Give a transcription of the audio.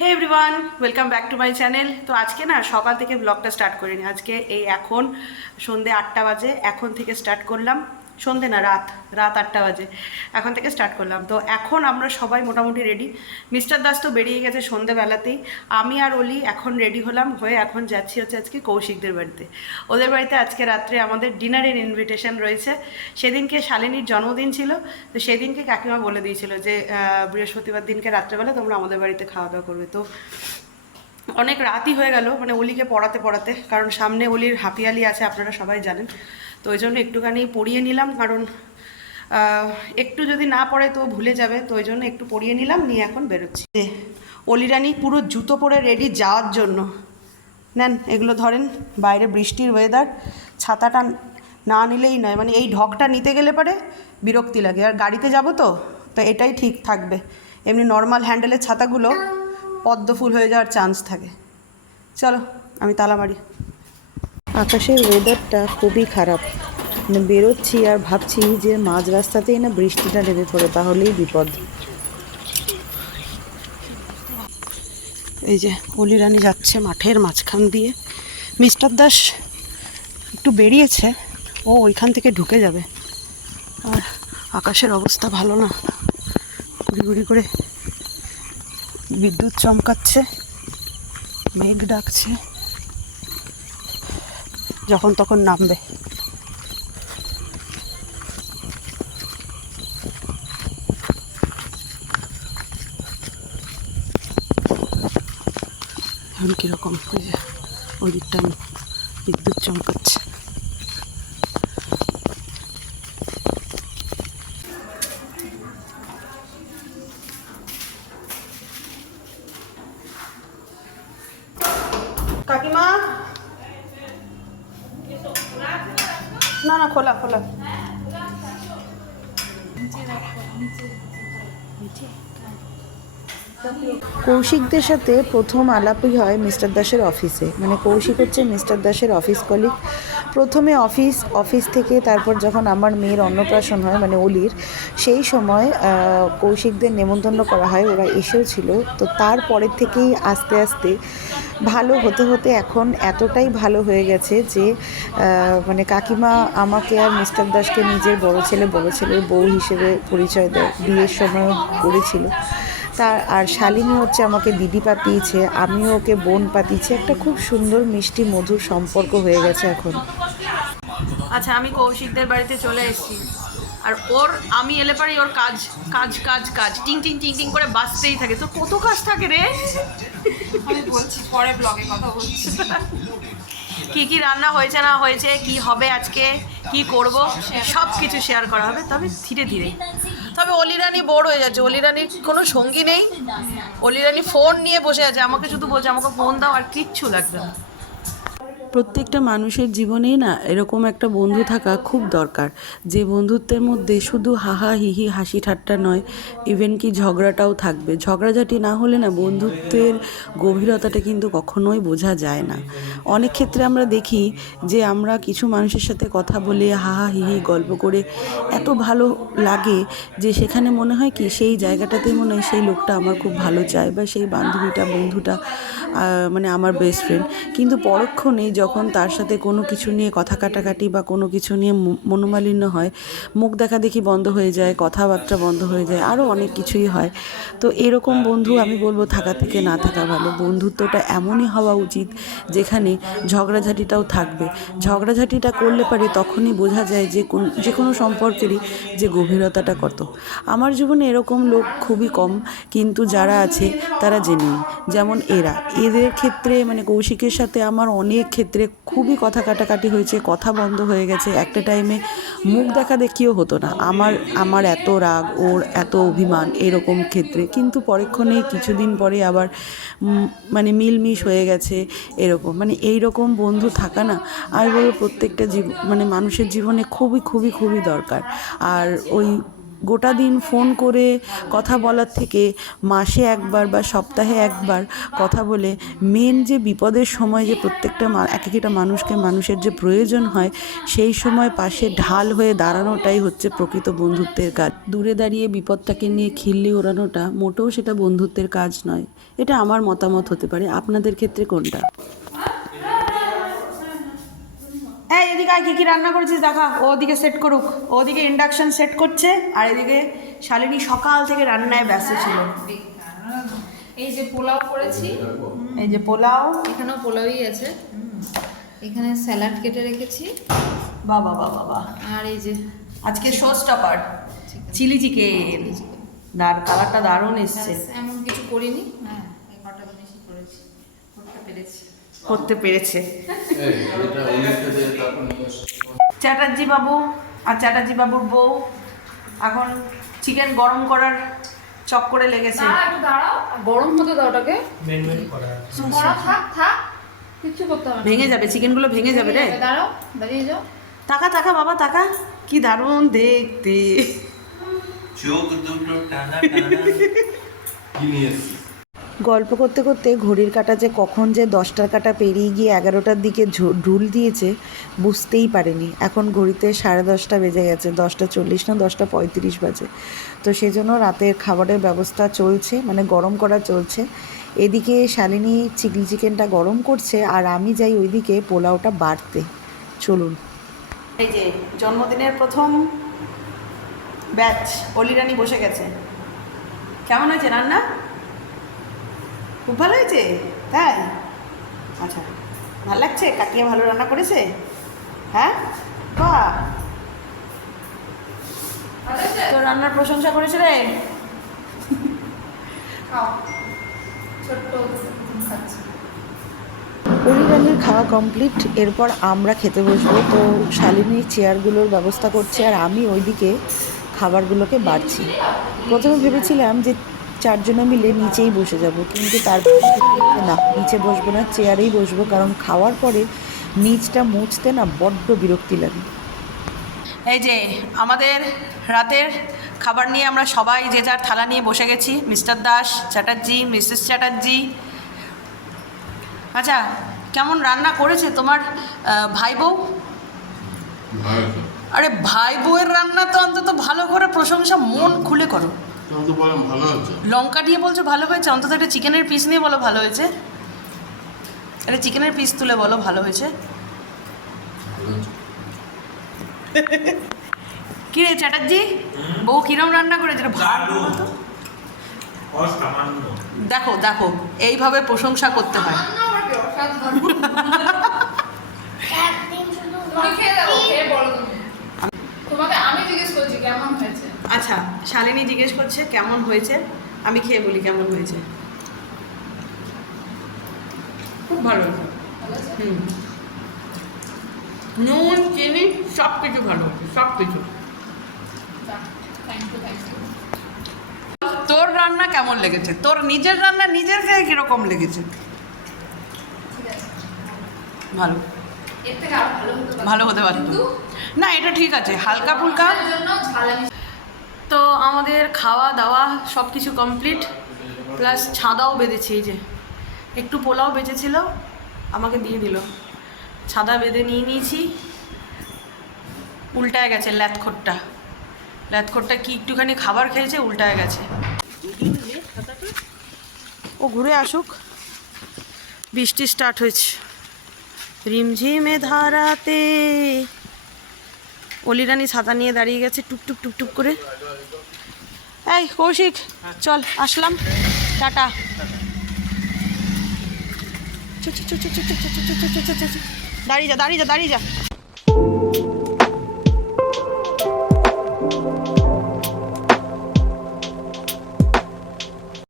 Hey everyone welcome back to my channel তো আজকে না সকাল থেকে ব্লগটা স্টার্ট করিনি। আজকে এই এখন সন্ধে আটটা বাজে, এখন থেকে স্টার্ট করলাম। সন্ধে না, রাত রাত আটটা বাজে। এখন থেকে স্টার্ট করলাম। তো এখন আমরা সবাই মোটামুটি রেডি মিস্টার দাস তো বেরিয়ে গেছে সন্ধেবেলাতেই। আমি আর অলি এখন রেডি হলাম, হয়ে এখন যাচ্ছি হচ্ছে আজকে কৌশিকদের বাড়িতে। ওদের বাড়িতে আজকে রাত্রে আমাদের ডিনারের ইনভিটেশন রয়েছে। সেদিনকে শালিনীর জন্মদিন ছিল। তো সেদিনকে কাকিমা বলে দিয়েছিল যে বৃহস্পতিবার দিনকে রাত্রেবেলা তোমরা আমাদের বাড়িতে খাওয়া দাওয়া করবে। তো অনেক রাতই হয়ে গেল মানে অলিকে পড়াতে পড়াতে, কারণ সামনে অলির হাফিয়ালি আছে, আপনারা সবাই জানেন। তো ওই জন্য একটুখানি পড়িয়ে নিলাম, কারণ একটু যদি না পড়ে তো ভুলে যাবে, তো ওই জন্য একটু পড়িয়ে নিলাম, নিয়ে এখন বেরোচ্ছি। অলিরানি পুরো জুতো পরে রেডি যাওয়ার জন্য। নেন, এগুলো ধরেন, বাইরে বৃষ্টির ওয়েদার ছাতাটা না নিলেই নয় মানে এই ঢকটা নিতে গেলে পরে বিরক্তি লাগে। আর গাড়িতে যাব তো তো এটাই ঠিক থাকবে। এমনি নর্মাল হ্যান্ডেলের ছাতাগুলো পদ্ম ফুল হয়ে যাওয়ার চান্স থাকে। চলো আমি তালা মারি। আকাশের ওয়েদারটা খুবই খারাপ। মানে বেরোচ্ছি আর ভাবছি যে মাঝ রাস্তাতেই না বৃষ্টিটা নেমে পড়ে তাহলেই বিপদ। এই যে অলিরানি যাচ্ছে মাঠের মাঝখান দিয়ে। মিস্টার দাস একটু বেরিয়েছে ও ওইখান থেকে ঢুকে যাবে। আর আকাশের অবস্থা ভালো না। গুড়ি গুড়ি করে বিদ্যুৎ চমকাচ্ছে মেঘ ডাকছে যখন তখন নামবে। এখন কীরকম? ওই ওই দিকটা বিদ্যুৎ চমকাচ্ছে। না না, খোলা খোলা। কৌশিকদের সাথে প্রথম আলাপই হয় মিস্টার দাসের অফিসে। মানে কৌশিক হচ্ছে মিস্টার দাসের অফিস কলিগ। প্রথমে অফিস অফিস থেকে তারপর যখন আমার মেয়ের অন্নপ্রাশন হয় মানে অলির, সেই সময় কৌশিকদের নেমন্তন্ন করা হয়। ওরা এসেও ছিল। তো তারপরের থেকেই আস্তে আস্তে ভালো হতে হতে এখন এতটাই ভালো হয়ে গেছে যে মানে কাকিমা আমাকে আর মিস্টার দাসকে নিজের বড় ছেলে, বড় ছেলের বউ হিসেবে পরিচয় দেয়, বিয়ের সময় করেছিল। তার, আর শালিনী হচ্ছে আমাকে দিদি পাতিয়েছে, আমিও ওকে বোন পাতিয়েছি। একটা খুব সুন্দর, মিষ্টি, মধুর সম্পর্ক হয়ে গেছে এখন। আচ্ছা আমি কৌশিকদের বাড়িতে চলে এসেছি। আর ওর, আমি এলে পরেই ওর কাজ কাজ কাজ কাজ। টিং টিং টিং টিং করে বাঁচতেই থাকে। তো কত কাজ থাকে রে? আমি বলছি পরে ব্লগে কথা বলছি। কি কি রান্না হয়েছে না হয়েছে, কি হবে আজকে, কি করব সব কিছু শেয়ার করা হবে, তবে ধীরে ধীরে। তবে অলিরানি বোর হয়ে যাচ্ছে, অলিরানির কোনো সঙ্গী নেই। অলিরানি ফোন নিয়ে বসে আছে, আমাকে শুধু বলছে, আমাকে ফোন দাও, আর কিচ্ছু লাগবে না। প্রত্যেকটা মানুষের জীবনেই না এরকম একটা বন্ধু থাকা খুব দরকার। যে বন্ধুত্বের মধ্যে শুধু হাহা হিহি হাসি ঠাট্টা নয় ইভেন কি ঝগড়াটাও থাকবে। ঝগড়াঝাটি না হলে না বন্ধুত্বের গভীরতাটা কিন্তু কখনোই বোঝা যায় না। অনেক ক্ষেত্রে আমরা দেখি যে আমরা কিছু মানুষের সাথে কথা বলে হাহা হিহি গল্প করে এত ভালো লাগে যে সেখানে মনে হয় কি সেই জায়গাটাতে মনে হয় সেই লোকটা আমার খুব ভালো চায় বা সেই বান্ধবীটা, বন্ধুটা মানে আমার বেস্ট ফ্রেন্ড কিন্তু পরক্ষণেই যখন তার সাথে কোনো কিছু নিয়ে কথা কাটাকাটি বা কোনো কিছু নিয়ে মনোমালিন্য হয়, মুখ দেখা দেখি বন্ধ হয়ে যায়, কথাবার্তা বন্ধ হয়ে যায় আরও অনেক কিছুই হয়। তো এরকম বন্ধু আমি বলব থাকা থেকে না থাকা ভালো। বন্ধুত্বটা এমনই হওয়া উচিত যেখানে ঝগড়াঝাটিটাও থাকবে। ঝগড়াঝাটিটা করলে পারে তখনই বোঝা যায় যে কোন যে কোনো সম্পর্কেরই যে গভীরতাটা কত। আমার জীবনে এরকম লোক খুবই কম, কিন্তু যারা আছে তারা জেনুইন। যেমন এরা। এদের ক্ষেত্রে মানে কৌশিকের সাথে আমার অনেক ক্ষেত্রে খুবই কথা কাটাকাটি হয়েছে, কথা বন্ধ হয়ে গেছে। একটা টাইমে মুখ দেখা দেখিও হতো না। আমার আমার এত রাগ, ওর এত অভিমান এরকম ক্ষেত্রে। কিন্তু পরক্ষণে কিছুদিন পরে আবার মানে মিলমিশ হয়ে গেছে এরকম। মানে এই রকম বন্ধু থাকা না, আমি বলব প্রত্যেকটা জীব মানে মানুষের জীবনে খুবই খুবই খুবই দরকার। আর ওই গোটা দিন ফোন করে কথা বলার থেকে মাসে একবার বা সপ্তাহে একবার কথা বলে মেন যে বিপদের সময় যে প্রত্যেকটা এক একটা মানুষকে মানুষের যে প্রয়োজন হয়, সেই সময় পাশে ঢাল হয়ে দাঁড়ানোটাই হচ্ছে প্রকৃত বন্ধুত্বের কাজ। দূরে দাঁড়িয়ে বিপদটাকে নিয়ে খিল্লি ওড়ানোটা মোটেও সেটা বন্ধুত্বের কাজ নয়। এটা আমার মতামত হতে পারে। আপনাদের ক্ষেত্রে কোনটা? এই এদিকে আয়, কী কী রান্না করেছিস? দেখা ওদিকে সেট করুক। ওদিকে ইন্ডাকশন সেট করছে আর এদিকে শালিনী সকাল থেকে রান্নায় ব্যস্ত ছিল। এই যে পোলাও করেছি। এই যে পোলাও। এখানেও পোলাওই আছে। এখানে স্যালাড কেটে রেখেছি। বাবা বাবা বাবা আর এই যে আজকে শো স্টপার চিলি চিকেন দার কালারটা দারুণ এসছে। এমন কিছু করিনি। হ্যাঁ কটা জিনিসই করেছি। করতে পেরেছি। করতে পেরেছে। চ্যাটার্জি বাবু আর চ্যাটার্জি বাবুর বউ এখন চিকেন গরম করার চক্করে লেগেছে। দাঁড়াও। গরম হতে দাও ওটাকে। থাক থাক। কিচ্ছু করতে হবে ভেঙে যাবে চিকেনগুলো ভেঙে যাবে রে। দাঁড়াও দাঁড়িয়ে যাও। টাকা টাকা বাবা টাকা কি দারুণ দেখতে। চোখ দুটো টানা টানা। কি নিয়ে? গল্প করতে করতে ঘড়ির কাটা যে কখন যে দশটার কাটা পেরিয়ে গিয়ে এগারোটার দিকে ঢুল দিয়েছে, বুঝতেই পারেনি। এখন ঘড়িতে সাড়ে দশটা বেজে গেছে, দশটা চল্লিশ না, দশটা পঁয়ত্রিশ বাজে। তো সেজন্য রাতের খাবারের ব্যবস্থা চলছে মানে গরম করা চলছে। এদিকে শালিনী চিলি চিকেনটা গরম করছে আর আমি যাই ওইদিকে পোলাওটা বাড়তে। চলুন। এই যে জন্মদিনের প্রথম ব্যাচ অলিরানি বসে গেছে। কেমন হয়েছে রান্না? খুব ভালো হয়েছে? তাই? আচ্ছা ভালো লাগছে? কাকিয়া ভালো রান্না করেছে? হ্যাঁ? বাহ! তো রান্নার প্রশংসা করেছে রে। ছোট্ট খাওয়া কমপ্লিট এরপর আমরা খেতে বসবো। তো শালিনী চেয়ারগুলোর ব্যবস্থা করছে আর আমি ওইদিকে খাবারগুলোকে বাড়ছি। প্রথমে ভেবেছিলাম যে চারজনে মিলে নিচেই বসে যাব। কিন্তু তারপর না নিচে বসবো না চেয়ারেই বসবো কারণ খাওয়ার পরে নিচটা মুছতে না বড্ড বিরক্তি লাগে। এই যে আমাদের রাতের খাবার নিয়ে আমরা সবাই যে যার থালা নিয়ে বসে গেছি মিস্টার দাস চ্যাটার্জি মিসেস চ্যাটার্জি। আচ্ছা কেমন রান্না করেছে তোমার ভাই বউ। আরে ভাই বউয়ের রান্না তো অন্তত ভালো করে প্রশংসা মন খুলে করো। ভালো লঙ্কা দিয়ে বলছো ভালো হয়েছে? অন্তত একটা চিকেনের পিস নিয়ে বলো ভালো হয়েছে। একটা চিকেনের পিস তুলে বলো ভালো হয়েছে? ভালো কি রে চ্যাটার্জি? বউ কিরম রান্না করেছে বলো দেখো দেখো এইভাবে প্রশংসা করতে হয় তুমি খেয়ে দেখো খেয়ে বলো তুমি তোমাকে আমি জিজ্ঞেস করছি কেমন হয়েছে আচ্ছা শালিনী জিজ্ঞেস করছে কেমন হয়েছে? আমি খেয়ে বলি কেমন হয়েছে। খুব ভালো হয়েছে। হুম। নুন চিনি সব কিছু ভালো সব কিছু তোর রান্না কেমন লেগেছে? তোর নিজের রান্না নিজের খেয়ে কীরকম লেগেছে? ভালো। ভালো হতে পারতো না এটা ঠিক আছে। হালকা ফুলকা। আমাদের খাওয়া দাওয়া সব কিছু কমপ্লিট প্লাস ছাদাও বেঁধেছি এই যে। একটু পোলাও বেঁচেছিল, আমাকে দিয়ে দিল। ছাদা বেঁধে নিয়ে নিয়েছি। উল্টায় গেছে ল্যাথখোরটা। ল্যাথখোরটা কি একটুখানি খাবার খেয়েছে, উল্টায় গেছে। ও ঘুরে আসুক। বৃষ্টি স্টার্ট হয়েছে। রিমঝিমে ধারাতে। অলিরানি ছাতা নিয়ে দাঁড়িয়ে গেছে টুকটুক টুকটুক করে। এই কৌশিক চল আসলাম টাটা দাঁড়িয়ে যা দাঁড়িয়ে যা দাঁড়িয়ে যা